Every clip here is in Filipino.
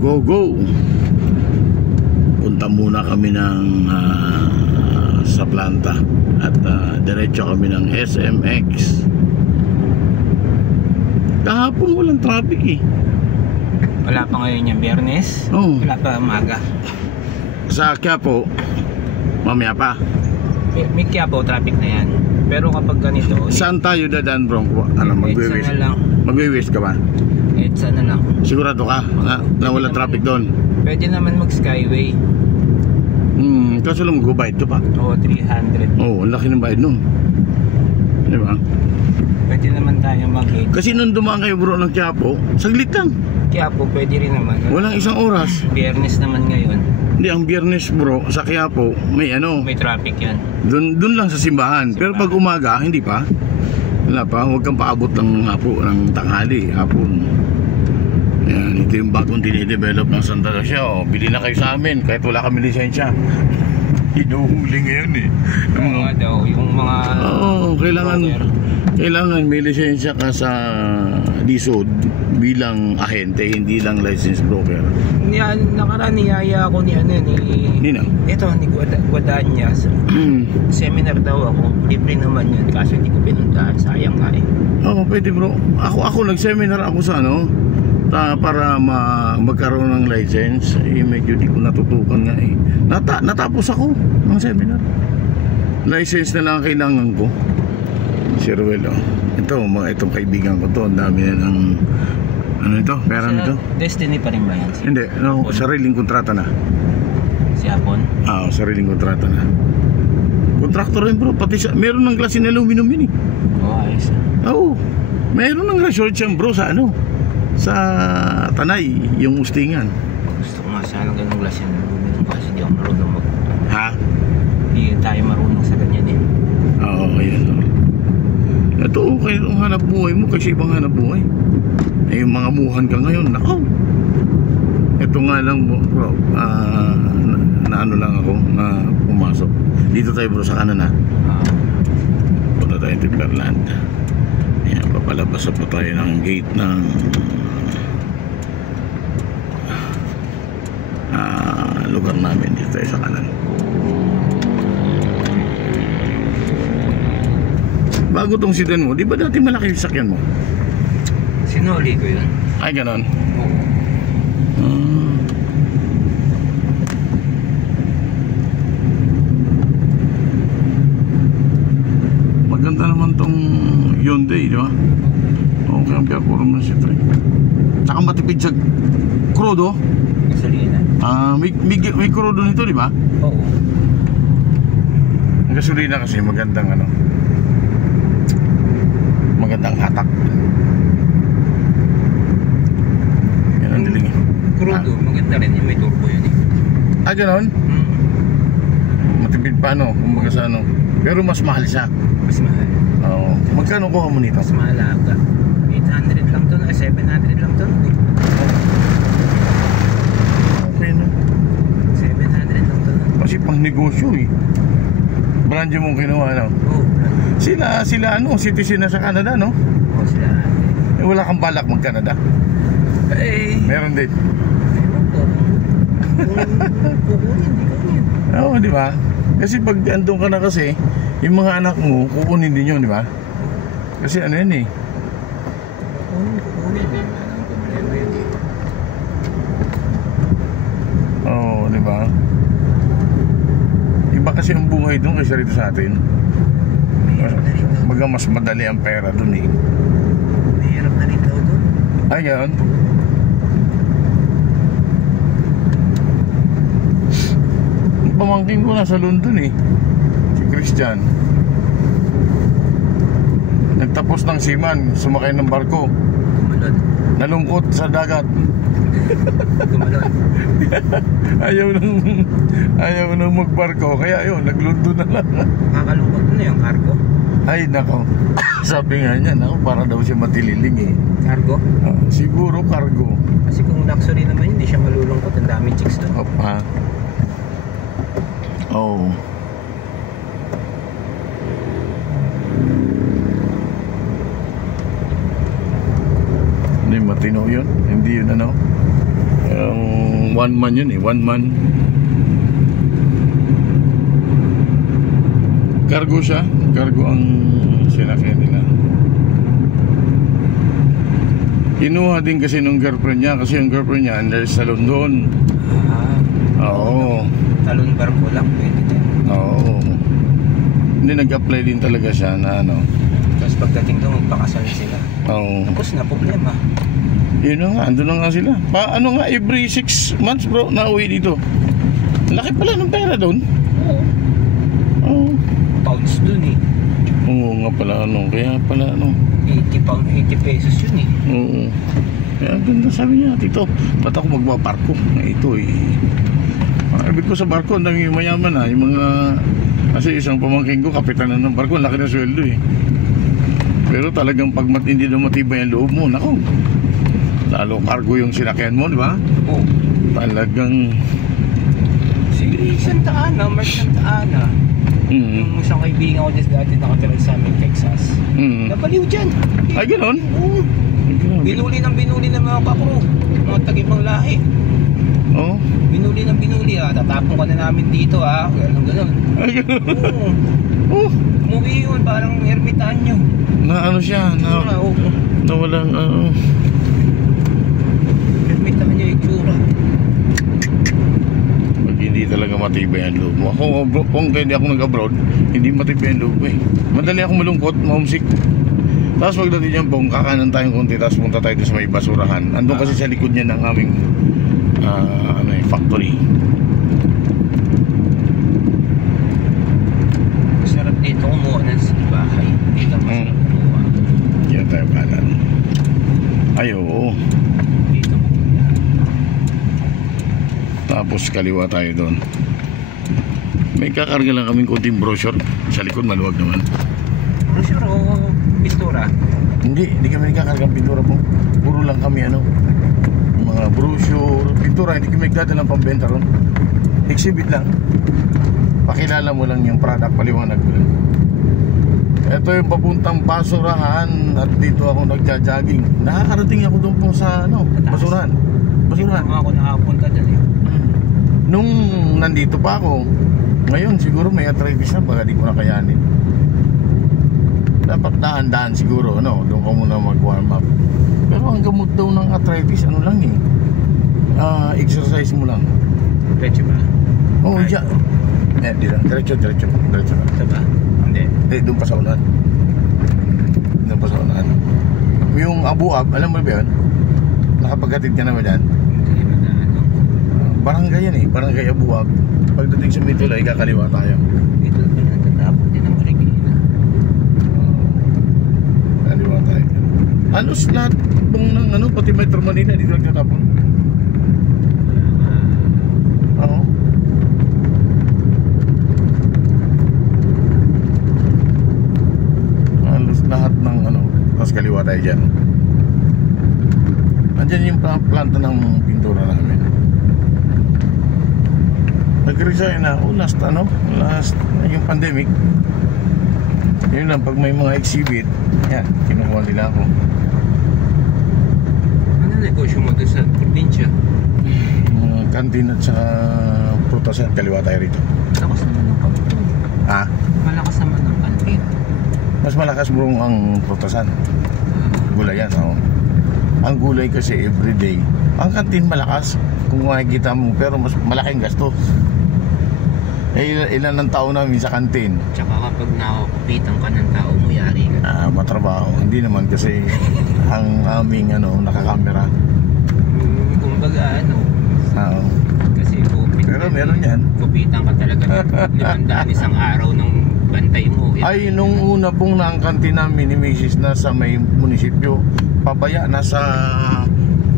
go, go. Punta muna kami ng sa planta at diretso kami ng SMX. Kahapon walang traffic eh. Wala pa ngayon yung Biyernes. Oh. Wala pa umaga. Sa Quiapo, mamaya pa. May Quiapo traffic na yan. Pero kapag ganito, Saan tayo dadaan bro? Ano, magwi-west? EDSA na lang. Magwi-west ka ba? EDSA na lang. Sigurado ka na walang traffic doon? Pwede naman mag-skyway. Kaso lang mag-bayad to pa. Oo, 300. Oo, ang laki ng bayad nun. Di ba? Pwede naman tayo mag-EDSA. Kasi nung dumaan kayo bro ng Quiapo, saglit lang. Quiapo, pwede rin naman. Walang isang oras. Biyernes naman ngayon. Hindi, ang Biyernes bro, sa Quiapo, may ano, May traffic yan. dun lang sa simbahan. Pero pag umaga, hindi pa. Wala pa, huwag kang paabot ng tanghali, hapon. Yan, ito yung bagong dinidevelop ng Santa Lucia. Oh, bili na kayo sa amin kahit wala kami lisensya. Hinuhuli ngayon eh. Yung mga daw, yung mga... Oo, kailangan may lisensya ka sa DSOD bilang ahente, hindi lang license broker. Nakaraan niyaya ako ni Nino? Ito, ni Guadanyas. Seminar daw ako. Libre naman yun. Kaso hindi ko pinuntahan. Sayang nga eh. Oo, pwede bro. Ako nag-seminar ako sa para magkaroon ng license. Medyo di ko natutukan nga eh. Natapos ako ng seminar. License na lang ang kailangan ko. Sir Ruel, itong kaibigan ko to, ang dami na ng pera nito. Destiny pa rin ba yan? Hindi, sariling kontrata na. Si Apon? Sariling kontrata na. Kontraktor rin bro, pati meron ng glass in aluminum yun eh. Ayos. Oo, meron ng resort yan bro sa sa Tanay, yung Ustingan. Gusto ko nga sana ganun glass yan. Kasi di ako marunong Hindi tayo marunong sa ganyan eh. Oo, ayan. Ito, kayo ang hanap buhay mo kasi ibang hanap buhay. Yung mga buhan ka ngayon, nako. Ito nga lang bro, na lang ako na pumasok. Dito tayo bro sa kanan punta tayo Timberland. Ayan, papalabas po tayo ng gate ng lugar namin. Dito tayo sa kanan. Bago tong sedan mo, di ba dati malaki yung sakyan mo? Sinuli ko yun. Ay, ganon. Maganda naman tong Hyundai, di ba? Okay, ang performance ito eh. Tsaka matipid sa crudo. Gasolina. May crudo nito, di ba? Oo. Ang gasolina kasi magandang magandang hatak. Yan ang diling. Crudo, maganda rin. Yung may turbo yun eh. Ganon? Matipid pa kumbaga sa pero mas mahal siya. Mas mahal. Oo. Magkano kuha mo nito? Mas mahalaga. 800 lang to, 700 lang to. Okay na. 700 lang to. Kasi pang negosyo eh. Brand mong kinuha Oo. Sila citizen na sa Canada Oo sila. Wala kang balak mag-Canada? Meron din. Meron po. Kukunin. Oo, di ba? Kasi pag andun ka na kasi, yung mga anak mo, kukunin din yun, di ba? Kasi yan eh. Kukunin. Anong problema yun eh. Oo, di ba? Iba kasi ang buhay doon kaysa rito sa atin. Baga mas madali ang pera doon eh. Mahirap na rin daw doon. Ay, gano'n? Pamangkin ko nasa London eh, si Christian. Nagtapos ng seaman, sumakay ng barko. Gumalon. Nalungkot sa dagat. Gumalon. Ayaw nang magbarko, kaya yun, nag-London na lang. Kakalungkot na yung cargo. Ay nako, sabi nga niya, para daw siya matililing eh. Cargo? Siguro cargo. Kasi kung luxury naman hindi siya malulungkot. Ang daming chicks doon. Oh. Hindi matino yun. Hindi yun One man yun eh, one man. Cargo siya, cargo ang sinakyan nila. Kinuha din kasi nung girlfriend niya, kasi yung girlfriend niya under salon doon. Oo. Talon barko lang, pwede din. Oo. Hindi, nag-apply din talaga siya na ano. Tapos pagdating doon, magpakasal sila. Oo. Tapos na problema. Yun na nga, andun na nga sila. Ano nga, every 6 months bro, nauwi dito. Laki pala ng pera doon. Oo. Pounds doon eh. Oo nga pala, ano, kaya pala ano. 80 pesos yun eh. Oo. Kaya ganda, sabi niya, Tito, ba't ako magbabarko? Ito eh. Ibig ko sa barko, ang dami mayaman ha. Yung mga, kasi isang pamangking ko, kapitan na ng barko, laki na sweldo eh. Pero talagang pag hindi na matibay ang loob mo, nako. Lalo cargo yung sinakyan mo, di ba? Oo. Talagang... Si Santa Ana, Mark Santa Ana. Yung isang kaibigan ko dati nakatira sa amin, Texas. Nabaliw dyan. Ay, gano'n? Oo. Binuli ng mga kapro. Mga tagibang lahi. Oo. Binuli ha. Tatapon ka na namin dito ha. Ganon. Ay, gano'n? Oo. Umuwi yun, parang ermitanyo. Na ano siya? Na walang ermitanyo yung tsura. Hindi talaga matibay ang loob mo. Kung hindi ako nag-abroad, hindi matibay ang loob mo eh. Madali ako malungkot, ma-homesick. Tapos pagdating dyan pong kakanan tayong konti, tapos punta tayo sa may basurahan. Andun kasi sa likod niya ng aming factory. Sarap dito kumuha ng bahay. Dito masarap kumuha. Yan tayo kanan. Ay, oo. Dito kumuha. Tapos kaliwa tayo doon. May kakarga lang kaming konting brochure. Sa likod maluwag naman. Brochure o pintura? Hindi kami nagkakargang pintura po. Puro lang kami mga brochure, pintura. Hindi kami nagdadalang pambenta ron. Exhibit lang. Pakilala mo lang yung product, paliwanag mo lang. Ito yung papuntang basurahan. At dito ako nagja-jogging. Nakakarating ako doon po sa basurahan. Basurahan. Ako nakapunta dyan eh. Nung nandito pa ako, ngayon siguro may arthritis na, baka di ko na kayanin. Dapat dahan-dahan siguro, doon ka muna mag-warm up. Pero ang gamot daw ng arthritis, lang eh, exercise mo lang. Diretso ba? Oo, dyan. Di lang, diretso. Ito ba? Hindi. Doon pa sa unahan. Yung abuab, alam mo ba yun? Nakapaghatid ka naman dyan? Barangay yan eh, barangay abuab. Pagdating sa Mitulay, kakaliwa tayo. Ito pinatapon din ang Marikina. Kaliwa tayo. Halos lahat ng pati Metro Manila dito nagtatapon. Oo. Halos lahat ng tapos kaliwa tayo dyan. Andyan yung planta ng pintura namin. Nag-resign na ako last yung pandemic. Yun lang, pag may mga exhibit, yan, kinuha nila ako. Ano negosyo mo doon sa probinsya? Kantin at saka prutasan, kaliwa tayo rito. Malakas naman ang kantin. Ha? Malakas naman ang kantin. Mas malakas bro ang prutasan. Gulayan, oo. Ang gulay kasi everyday. Ang kantin malakas kung makikita mo, pero mas malaking gasto. Ilan ng tao namin sa kantin. Tsaka kapag nakakupitan ka ng tao mo, yari ka. Matrabaho. Hindi naman kasi ang aming nakakamera. Kumbaga kasi pero meron yan. Kupitan ka talaga 500 isang araw ng bantay mo. Ay, nung una pong naangkantin namin ni Mrs. na sa may munisipyo, pabaya, nasa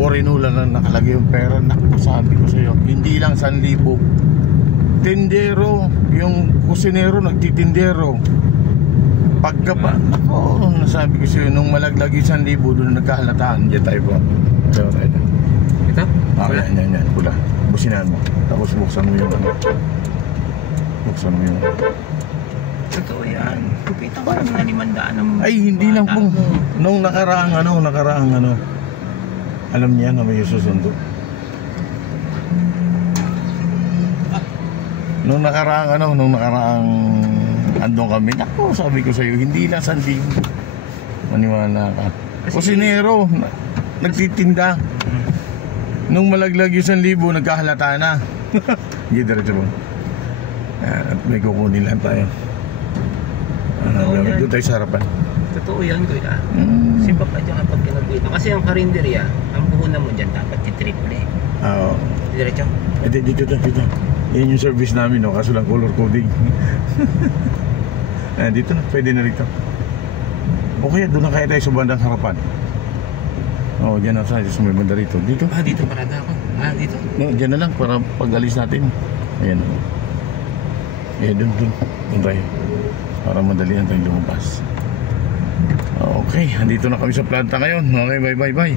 Orinula lang nakalagay yung pera. Naku, sabi ko sa'yo, hindi lang 1,000. Tindero, yung kusinero nagtitindero. Pagka pa, nako, nasabi ko sa'yo, nung malaglag yung 1,000, doon nagkahalataan. Diyan tayo po. Ito? Yan, pula. Businahan mo. Tapos buksan mo yung Buksan mo yung totoo yan. Kupitan ka lang na 500 ng ay, hindi lang pong nung nakaraang alam niya na may susundo. Nung nakaraang andong kami, nako, sabi ko sa'yo, hindi lang sanding. Maniwala ka. Kusinero, nagtitinda. Nung malaglag yung 1,000, nagkahalata na. Hindi, diretso mo. At may kukunin lang tayo. Doon tayo sa harapan. Totoo yan, kuya. Simpa pa dyan kapag kinagwita. Kasi ang karinderya, ang puhunan mo dyan, dapat titriple. Oo. Diretso? Dito. Yan yung service namin, no? Kaso lang color coding. Dito na, pwede na rito. Okay, doon na kaya tayo sa bandang harapan. Oo, dyan na tayo sa may banda rito. Dito? Dito parada ako. Dito? No, dyan na lang para pag-alis natin. Ayan. Doon tayo. Para madalian tayong lumabas. Okay, andito na kami sa planta ngayon. Okay, bye.